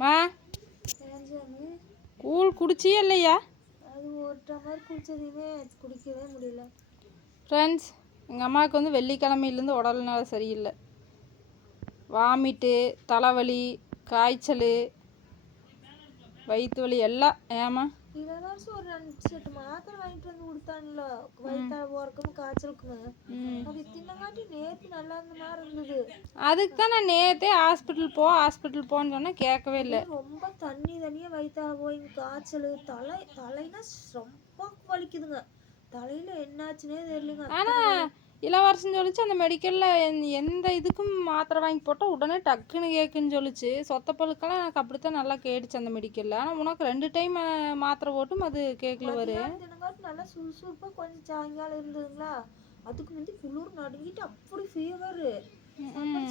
மா கூழ் குடிச்சியே இல்லையா? அது ஒரு டம்ளர் குடிச்சதையுமே குடிக்கவே முடியல. ஃப்ரெண்ட்ஸ், எங்கள் அம்மாவுக்கு வந்து வெள்ளிக்கிழமையிலேருந்து உடல்நல சரியில்லை. வாமிட்டு, தலைவலி, காய்ச்சல், வயிற்று வலி எல்லாம். ஏமா இளவரசு ஒரு 2 செட்டு மாத்திரை வாங்கிட்டு வந்து கொடுத்தான்ல, வயிற்றால போறக்கும் காய்ச்சலுக்குமே. அது தின்னங்காட்டி நேற்று நல்லா இருந்த மாதிரி இருந்தது. அதுக்கு தான் நான் நேற்றே ஹாஸ்பிட்டல் போன்னு சொன்னால் கேட்கவே இல்லை. ரொம்ப தண்ணியாக வயிற்றால போய் காய்ச்சல், தலைனா ரொம்ப வலிக்குதுங்க. தலையில் என்னாச்சுன்னே தெரியலங்க. ஆனால் இளவரசன் சொல்லிச்சு அந்த மெடிக்கலில் எந்த இதுக்கும் மாத்திரை வாங்கி போட்டால் உடனே டக்குன்னு கேட்குன்னு சொல்லிச்சு. சொத்தப்பழுக்கெல்லாம் எனக்கு அப்படித்தான் நல்லா கேட்டுச்சு அந்த மெடிக்கலில். ஆனால் உனக்கு 2 டைம் மாத்திரை போட்டும் அது கேட்கல. வரும் நல்லா சுறுசுறுப்பாக கொஞ்சம் சாயங்காலம் இருந்ததுங்களா, அதுக்கு முந்தி குளிர் நடுங்கிட்டு அப்படி ஃபீவரு.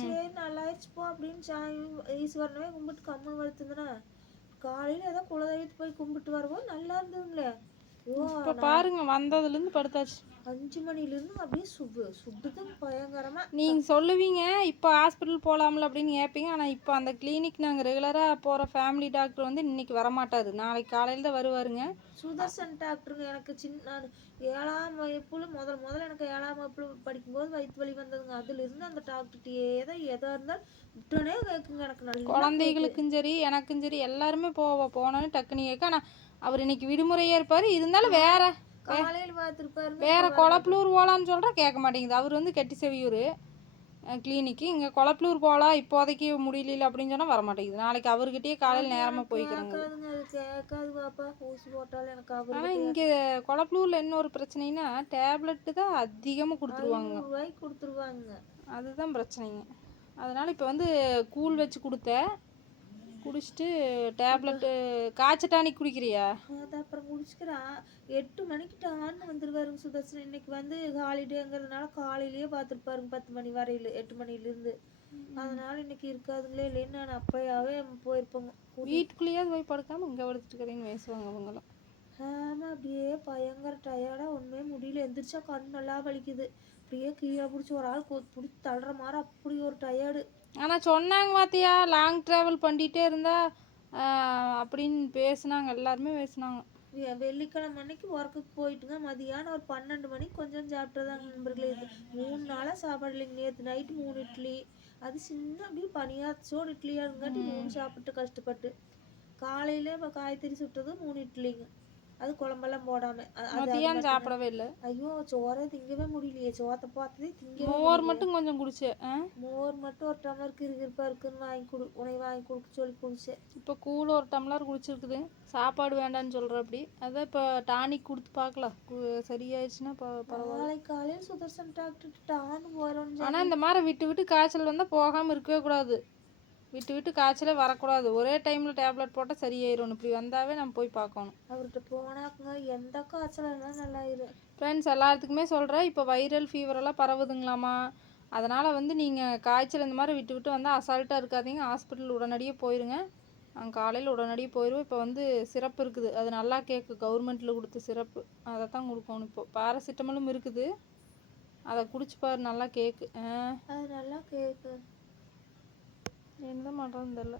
சரி நல்லாயிடுச்சு போ அப்படின்னு ஈஸ்வரனவே கும்பிட்டு கம்முன்னு வளர்த்துங்கன்னா, காலையில் ஏதோ குலதெய்வத்து போய் கும்பிட்டு வருவோம் நல்லா இருந்ததுங்களே. இப்போ பாருங்க வந்ததுலேருந்து படுத்தாச்சு. 5 மணிலேருந்து அப்படியே சுடுது பயங்கரமா. நீங்கள் சொல்லுவீங்க இப்போ ஹாஸ்பிட்டல் போகலாம்ல அப்படின்னு கேட்பீங்க. ஆனால் இப்போ அந்த கிளினிக் நாங்கள் ரெகுலராக போகிற ஃபேமிலி டாக்டர் வந்து இன்றைக்கி வரமாட்டார். நாளைக்கு காலையில் தான் வருவாருங்க. சுதர்சன் டாக்டருங்க. எனக்கு நான் 7ஆம் வகுப்புல முதல்ல எனக்கு 7ஆம் வகுப்புல படிக்கும்போது வயிற்று வலி வந்ததுங்க. அதுலேருந்து அந்த டாக்டர்கிட்டயே தான் எதாக இருந்தாலும் உடனே கேட்குங்க. எனக்கு நல்ல குழந்தைகளுக்கும் சரி எனக்கும் சரி எல்லாருமே போனோன்னு டக்குன்னு கேட்க. ஆனால் அவர் இன்னைக்கு விடுமுறையே இருப்பார். இருந்தாலும் காலையில் பார்த்துருப்பாரு. வேறு கொளப்பலூர் போகலான்னு சொல்கிறா கேட்க மாட்டேங்குது. அவர் வந்து கெட்டி செவியூர் கிளினிக்கு. இங்கே கொளப்பலூர் போகலாம் இப்போதைக்கு முடியல அப்படின்னு சொன்னால் வரமாட்டேங்குது. நாளைக்கு அவர்கிட்டயே காலையில் நேரமாக போய்க்கிறாங்க. கேட்காது பாப்பா, ஊசி போட்டாலும் எனக்கு. ஆனால் இங்கே கொளப்பலூரில் என்ன ஒரு பிரச்சனைனா டேப்லெட்டு தான் அதிகமாக கொடுத்துருவாங்க. அதுதான் பிரச்சனைங்க. அதனால் இப்போ வந்து கூழ் வச்சு கொடுத்தேன், குடிச்சிட்டு டேப்லெட்டு காய்ச்ச குடிக்கிறியா? அது அப்புறம் குடிச்சுக்கிறேன். 8 மணிக்கு டான்னு வந்துடுவாருங்க சுதர்சன். இன்னைக்கு வந்து ஹாலிடேங்கிறதுனால காலையிலேயே பார்த்துருப்பாருங்க 10 மணி வரையில், 8 மணிலேருந்து. அதனால இன்னைக்கு இருக்காதுங்களே, இல்லைன்னு நான் அப்பயாவே போயிருப்பேங்க. வீட்டுக்குள்ளேயாவது போய் படுக்காமல் இங்கே படுத்துட்டுக்கிறேன்னு பேசுவாங்க அவங்களாம். ஆமாம், அப்படியே பயங்கர டயர்டாக ஒன்றுமே முடியல. எந்திரிச்சா கண் நல்லா வலிக்குது. அப்படியே கீழே பிடிச்சி ஒரு ஆள் பிடிச்சி தள்ளுற மாதிரி அப்படி ஒரு டயர்டு. ஆனால் சொன்னாங்க பார்த்தியா, லாங் ட்ராவல் பண்ணிகிட்டே இருந்தா அப்படின்னு பேசுனாங்க, எல்லாருமே பேசுனாங்க. வெள்ளிக்கிழமை அன்னைக்கு ஒர்க்குக்கு போயிட்டுங்க, மதியானம் ஒரு 12 மணிக்கு கொஞ்சம் சாப்பிட்டதாங்க நண்பர்களே. 3 நாளாக சாப்பாடு இல்லைங்க. நேற்று நைட்டு 3 இட்லி, அது சின்ன அப்படியே பனியாச்சோடு இட்லியாக இருங்காட்டி 3 சாப்பிட்டு கஷ்டப்பட்டு. காலையில் இப்போ காய்கறி சுட்டது 3 இட்லிங்க, அது குழம்பெல்லாம் போடாமல். மதியானம் சாப்பிடவே இல்லை. ஐயோ, சோறே திங்கவே முடியலையே. சோத்தை பார்த்ததே திங்க. மோர் மட்டும் கொஞ்சம் குடிச்சேன். மோர் மட்டும் ஒரு டம்ளருக்கு இருக்குன்னு வாங்கி கொடுக்க சொல்லி குடிச்சேன். இப்போ கூழ் ஒரு டம்ளர் குடிச்சிருக்குது. சாப்பாடு வேண்டான்னு சொல்கிற அப்படி. அதான் இப்போ டானிக் கொடுத்து பார்க்கலாம், சரியாயிடுச்சுன்னா பரவாயில்ல. காலையில் சுதர்சன் டாக்டர் டான்னு போகிறோம். ஆனால் இந்த மாதிரி விட்டு விட்டு காய்ச்சல் வந்தால் போகாமல் இருக்கவே கூடாது. விட்டு விட்டு காய்ச்சலே வரக்கூடாது. ஒரே டைமில் டேப்லெட் போட்டால் சரியாயிரும். இப்படி வந்தாவே நம்ம போய் பார்க்கணும். அவர்கிட்ட போனாக்குங்க எந்த காய்ச்சலாம் நல்லாயிரும். ஃப்ரெண்ட்ஸ், எல்லாத்துக்குமே சொல்கிறேன், இப்போ வைரல் ஃபீவரெல்லாம் பரவுதுங்களாமா. அதனால் வந்து நீங்கள் காய்ச்சல் இந்த மாதிரி விட்டு விட்டு வந்தால் அசால்ட்டாக இருக்காதீங்க. ஹாஸ்பிட்டல் உடனடியாக போயிடுங்க. நாங்கள் காலையில் உடனடியாக போயிடுவோம். இப்போ வந்து சிரப்பு இருக்குது, அது நல்லா கேட்கு. கவர்மெண்ட்டில் கொடுத்த சிரப்பு அதை தான் கொடுக்கணும். இப்போ பேராசிட்டமலும் இருக்குது, அதை குடிச்சுப்பாரு, நல்லா கேட்கு. அது நல்லா கேட்கு. என்ன பண்ணுறதுன்னு தெரியல.